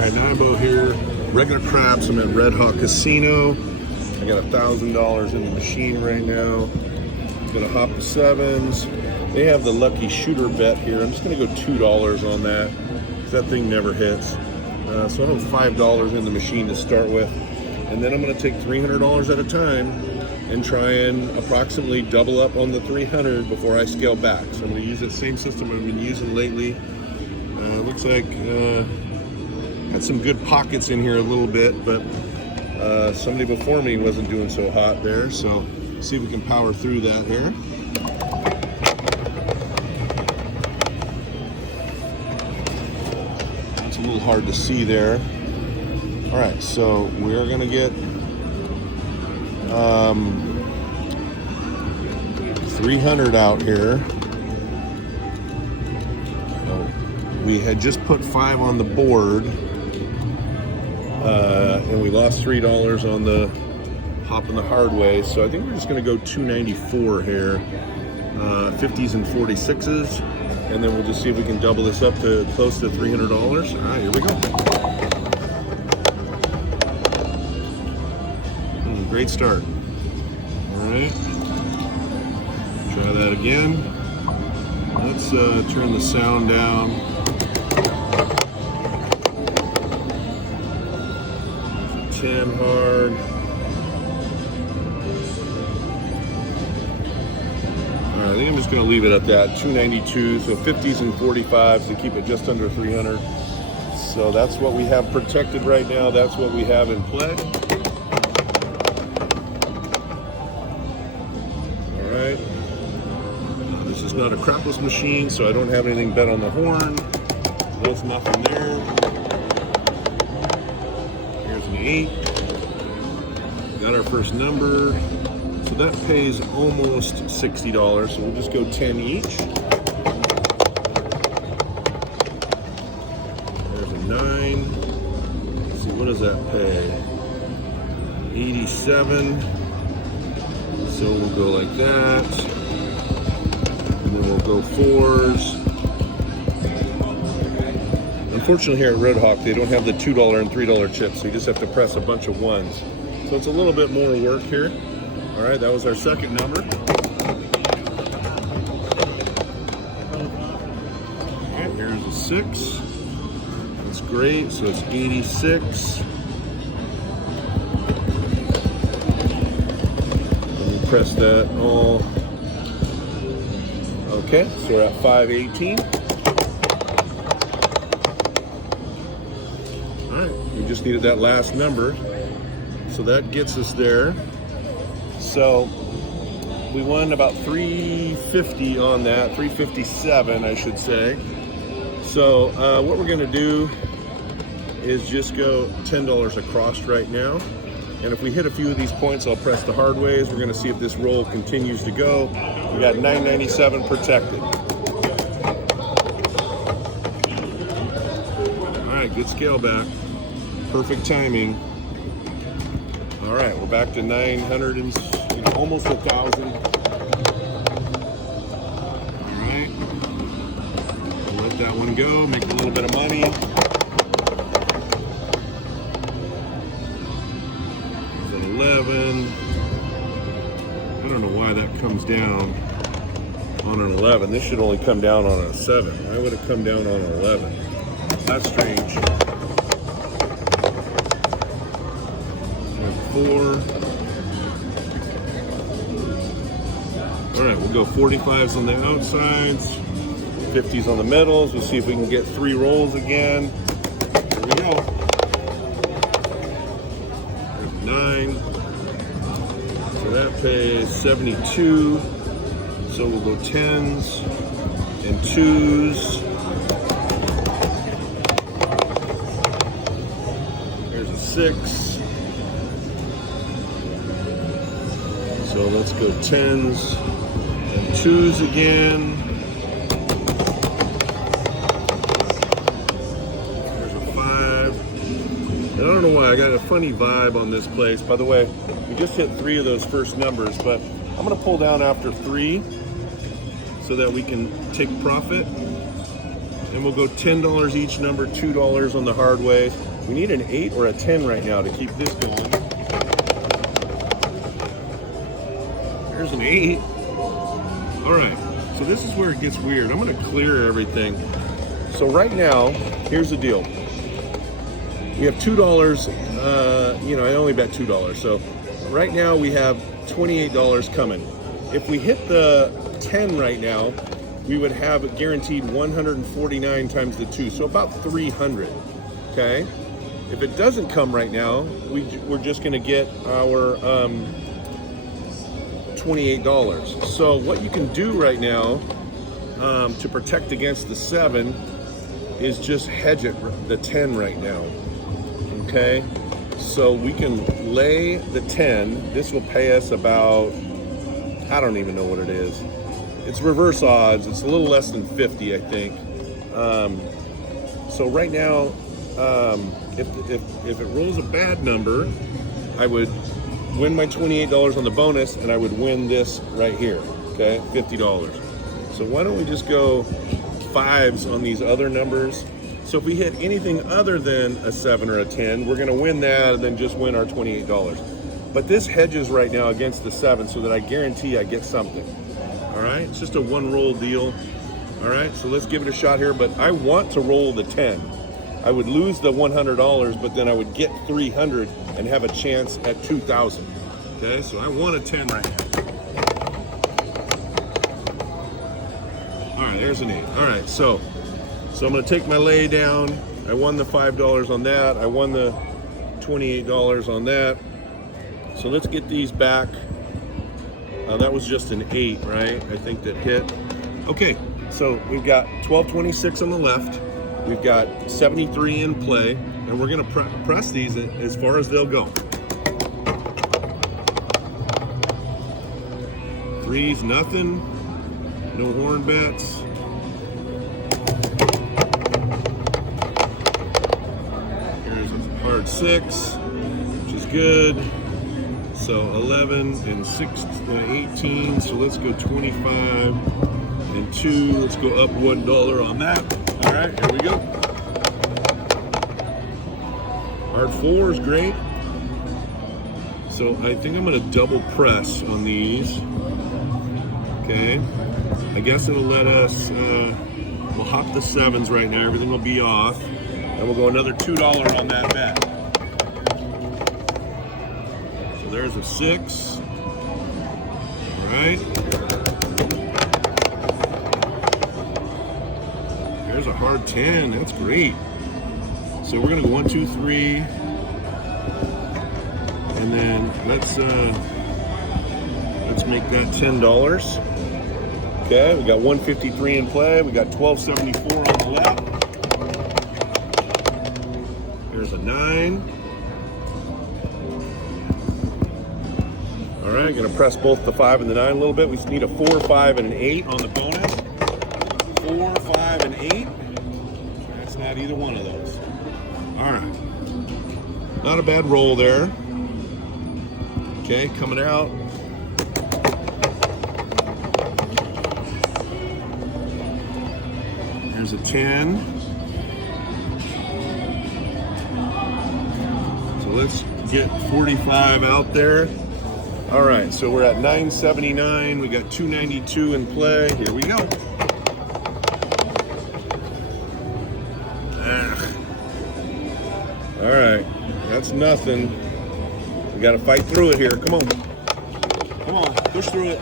right, Nybo here, regular craps. I'm at Red Hawk Casino. I got $1,000 in the machine right now. Got a hop of sevens. They have the lucky shooter bet here. I'm just gonna go $2 on that, because that thing never hits. So I have $5 in the machine to start with. And then I'm gonna take $300 at a time and try and approximately double up on the 300 before I scale back. So I'm gonna use that same system I've been using lately. Looks like had some good pockets in here a little bit, but somebody before me wasn't doing so hot there. So see if we can power through that here. It's a little hard to see there. All right, so we are gonna get 300 out here. Oh, we had just put 5 on the board, and we lost $3 on the hop in the hard way. So I think we're just gonna go 294 here, 50s and 46s, and then we'll just see if we can double this up to close to $300. All right, here we go. Great start. All right, try that again. Let's turn the sound down. So 10 hard. All right, I think I'm just gonna leave it at that, 292. So 50s and 45s to keep it just under 300. So that's what we have protected right now. That's what we have in play. This is not a crapless machine, so I don't have anything bet on the horn. There's nothing there. Here's an 8. Got our first number. So that pays almost $60, so we'll just go 10 each. There's a 9. Let's see, what does that pay? 87. So we'll go like that. And then we'll go 4s. Unfortunately here at Red Hawk, they don't have the $2 and $3 chips, so you just have to press a bunch of 1s. So it's a little bit more work here. All right, that was our second number. All right, here's a 6. That's great, so it's 86. Press that all. Okay, so we're at 518. All right, we just needed that last number. So that gets us there. So we won about 350 on that, 357, I should say. So what we're gonna do is just go $10 across right now. And if we hit a few of these points, I'll press the hard ways. We're gonna see if this roll continues to go. We got 997 protected. All right, good scale back. Perfect timing. All right, we're back to 900 and almost 1,000. All right, we'll let that one go, make a little bit of money. 11. I don't know why that comes down on an 11. This should only come down on a 7. Why would it come down on an 11? That's strange. 4. All right, we'll go 45s on the outsides, 50s on the middles. We'll see if we can get 3 rolls again. Here we go. 9. So that pays 72. So we'll go 10s and 2s. Here's a 6. So let's go 10s and 2s again. There's a 5. And I don't know why, I got a funny vibe on this place. By the way, we just hit 3 of those first numbers, but I'm gonna pull down after 3 so that we can take profit. And we'll go $10 each number, $2 on the hard way. We need an 8 or a 10 right now to keep this going. There's an 8. All right, so this is where it gets weird. I'm gonna clear everything. So right now, here's the deal. We have $2, you know, I only bet $2. So right now we have $28 coming. If we hit the 10 right now, we would have it guaranteed 149 times the 2, so about 300, okay? If it doesn't come right now, we're just gonna get our $28. So what you can do right now to protect against the 7 is just hedge it the 10 right now, okay? So we can lay the 10. This will pay us about, I don't even know what it is. It's reverse odds. It's a little less than 50, I think. So right now, if it rolls a bad number, I would win my $28 on the bonus, and I would win this right here, okay, $50. So why don't we just go 5s on these other numbers? So if we hit anything other than a 7 or a 10, we're gonna win that and then just win our $28. But this hedges right now against the 7 so that I guarantee I get something. All right, it's just a 1 roll deal. All right, so let's give it a shot here, but I want to roll the 10. I would lose the $100, but then I would get 300 and have a chance at 2,000. Okay, so I want a 10 right now. All right, there's an 8. All right, so I'm gonna take my lay down. I won the $5 on that. I won the $28 on that. So let's get these back. That was just an 8, right? I think that hit. Okay, so we've got 1226 on the left. We've got 73 in play, and we're gonna press these as far as they'll go. 3's nothing. No horn bets. Here's a hard 6, which is good. So 11 and 6 and 18. So let's go 25 and 2. Let's go up $1 on that. All right, here we go. Hard 4 is great. So I think I'm gonna double press on these. Okay. I guess it'll let us, we'll hop the 7s right now. Everything will be off. And we'll go another $2 on that bet. So there's a 6. All right. There's a hard 10. That's great. So we're gonna go 1, 2, 3, and then let's make that $10. Okay, we got 153 in play. We got 1274 on the left. Here's a 9. All right, gonna press both the 5 and the 9 a little bit. We just need a 4, 5, and an 8 on the bonus. 4, 5, and 8. That's not either one of those. All right. Not a bad roll there. Okay, coming out. There's a 10. So let's get 45 out there. All right, so we're at 979. We got 292 in play. Here we go. All right, that's nothing. We got to fight through it here. Come on. Come on, push through it.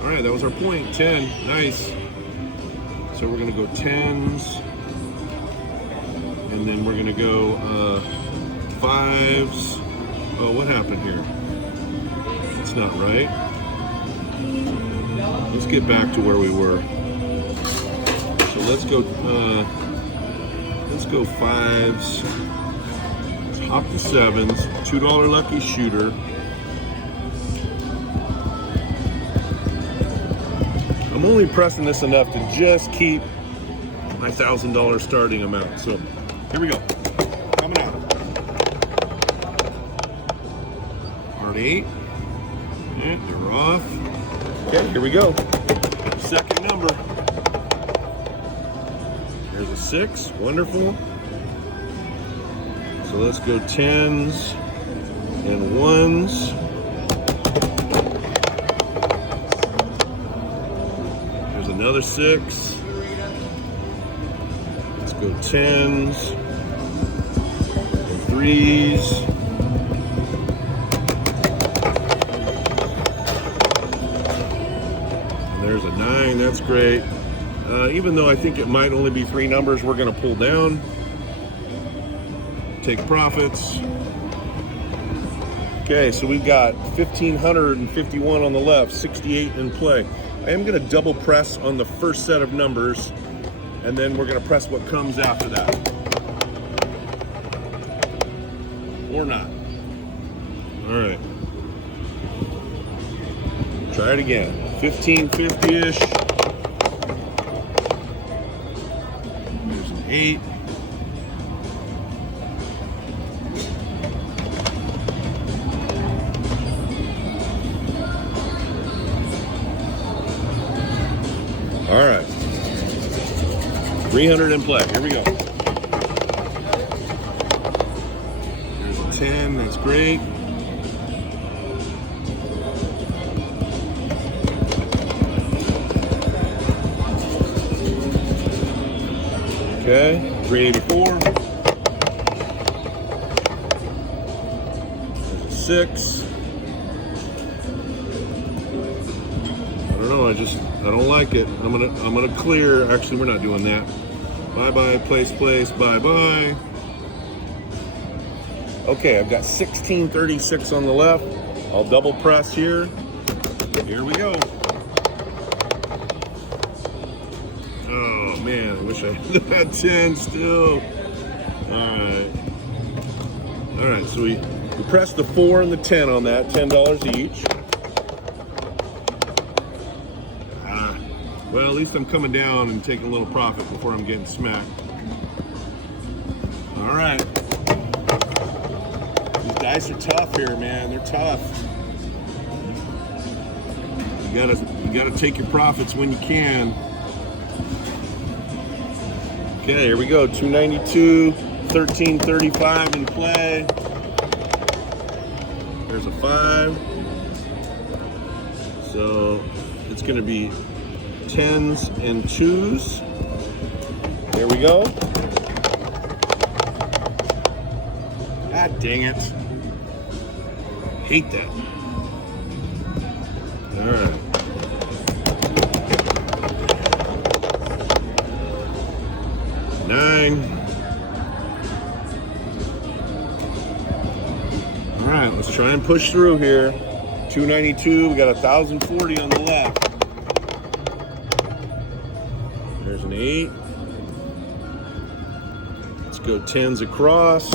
All right, that was our point, 10. Nice. So we're going to go 10s. And then we're going to go 5s. Oh, what happened here? That's not right. Let's get back to where we were. So let's go 5s. Let's hop the 7s. $2 lucky shooter. I'm only pressing this enough to just keep my $1,000 starting amount. So here we go. Coming out. Hard 8. And they're off. Okay, here we go. Second number. There's a 6. Wonderful. So let's go 10s and 1s. There's another 6. Let's go 10s and 3s. And there's a 9, that's great. Even though I think it might only be 3 numbers, we're gonna pull down. Take profits. Okay, so we've got 1,551 on the left, 68 in play. I am gonna double press on the first set of numbers, and then we're gonna press what comes after that. Or not. All right. Try it again. 1550-ish. There's an 8. All right, 300 in play. Here we go. There's a 10. That's great. Okay, 384. There's a 6. I don't know. I don't like it. I'm gonna clear. Actually, we're not doing that. Bye bye. Place. Bye bye. Okay, I've got 1636 on the left. I'll double press here. Here we go. Oh man, I wish I had 10 still. All right. So we pressed the 4 and the 10 on that. $10 each. Well, at least I'm coming down and taking a little profit before I'm getting smacked. All right. These dice are tough here, man. They're tough. You gotta take your profits when you can. Okay, here we go. 292, 1335 in play. There's a 5. So it's gonna be 10s and 2s. There we go. God dang it. Hate that. All right. Nine. All right, let's try and push through here. 292, we got 1,040 on the left. There's an 8. Let's go 10s across.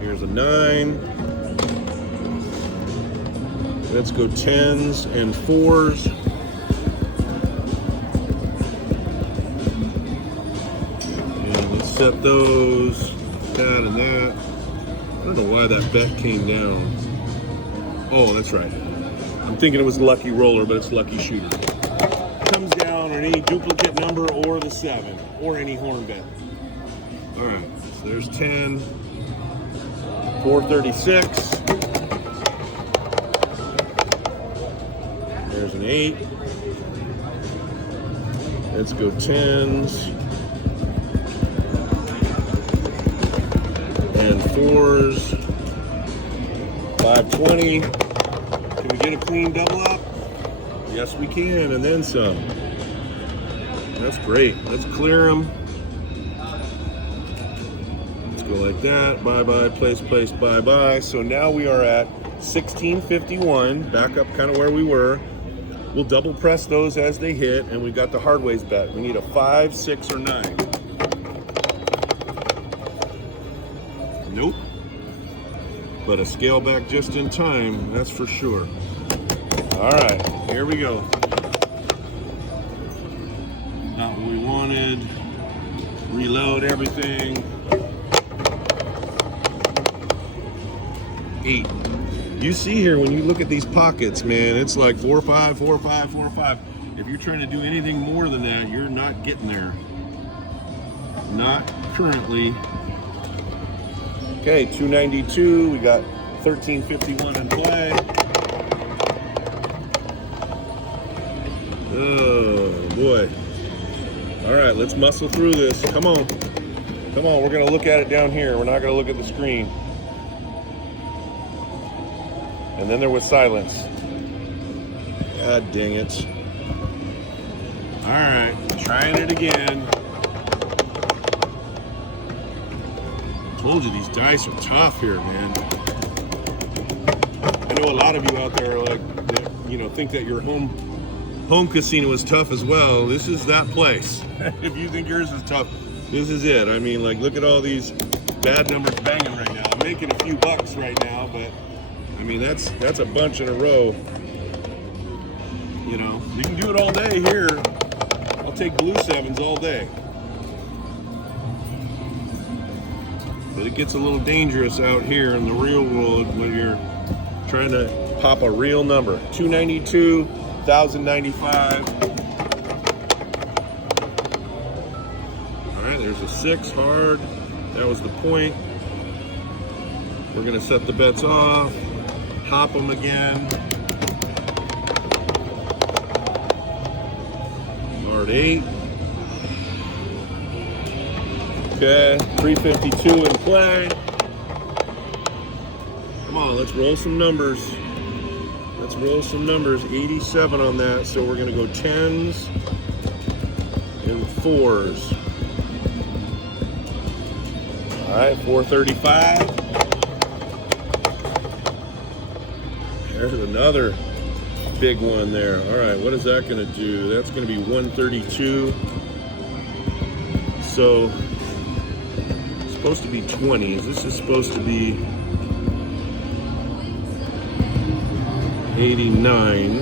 Here's a 9. Let's go 10s and 4s. And let's set those, that and that. I don't know why that bet came down. Oh, that's right. I'm thinking it was lucky roller, but it's lucky shooter. Comes down on any duplicate number or the 7 or any horn bet. All right, so there's 10, 436. There's an 8. Let's go 10s and 4s. 520. Can we get a clean double up? Yes, we can, and then some. That's great. Let's clear them. Let's go like that. Bye-bye, place, bye-bye. So now we are at 1651, back up kind of where we were. We'll double press those as they hit, and we got the hard ways bet. We need a 5, 6, or 9. Nope. But a scale back just in time, that's for sure. All right, here we go. Not what we wanted. Reload everything. 8. You see here, when you look at these pockets, man, it's like 4, 5, 4, 5, 4, 5. If you're trying to do anything more than that, you're not getting there. Not currently. Okay, 292. We got 1351 in play. Oh boy. All right, let's muscle through this. Come on. Come on, we're gonna look at it down here. We're not gonna look at the screen. And then there was silence. God dang it. All right, trying it again. Told you these dice are tough here, man. I know a lot of you out there are like, you know, think that your home casino is tough as well. This is that place. If you think yours is tough, this is it. I mean, like, look at all these bad numbers banging right now. I'm making a few bucks right now, but I mean, that's a bunch in a row. You know, you can do it all day here. I'll take blue sevens all day. But it gets a little dangerous out here in the real world when you're trying to pop a real number. 292, 1095. All right, there's a 6 hard. That was the point. We're gonna set the bets off, hop them again. Hard 8. Okay, 352 in play. Come on, let's roll some numbers. Let's roll some numbers. 87 on that, so we're gonna go 10s and 4s. All right, 435. There's another big one there. All right, what is that gonna do? That's gonna be 132. So, supposed to be 20s. This is supposed to be 89.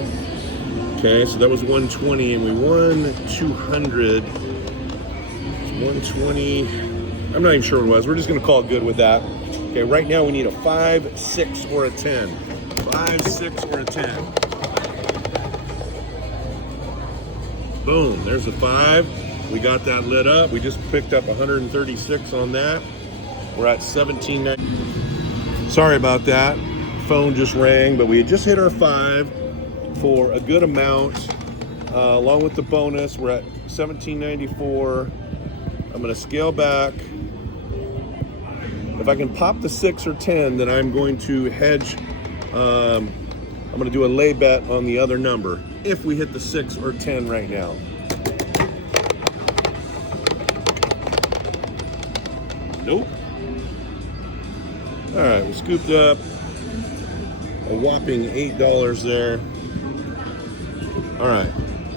Okay, so that was 120 and we won 200. It's 120. I'm not even sure what it was. We're just gonna call it good with that. Okay, right now we need a 5, 6, or a 10. 5, 6, or a 10. Boom, there's a 5. We got that lit up. We just picked up 136 on that. We're at 1790. Sorry about that. Phone just rang, but we had just hit our 5 for a good amount. Along with the bonus, we're at 1794. I'm gonna scale back. If I can pop the 6 or 10, then I'm going to hedge. I'm gonna do a lay bet on the other number if we hit the 6 or 10 right now. Nope. All right, we scooped up a whopping $8 there. All right,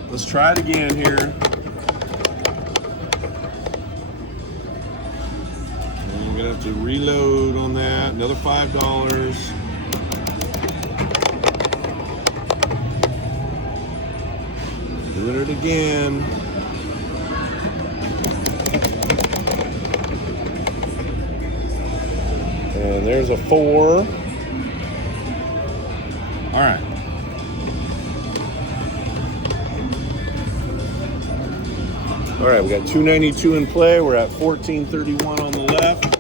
let's try it again here. And I'm gonna have to reload on that, another $5. Doing it again. And there's a 4. All right. All right, we got 292 in play. We're at 1431 on the left.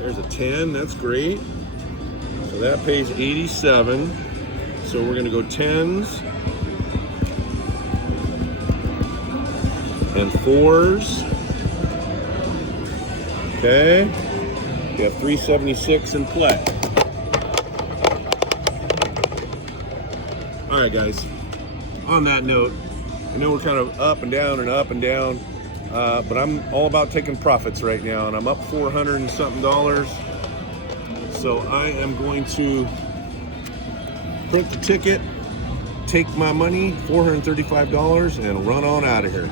There's a 10, that's great. So that pays 87. So we're gonna go 10s and 4s. Okay, we have 376 in play. All right, guys, on that note, I know we're kind of up and down and up and down, but I'm all about taking profits right now, and I'm up $400 and something. So I am going to print the ticket, take my money, $435, and run on out of here.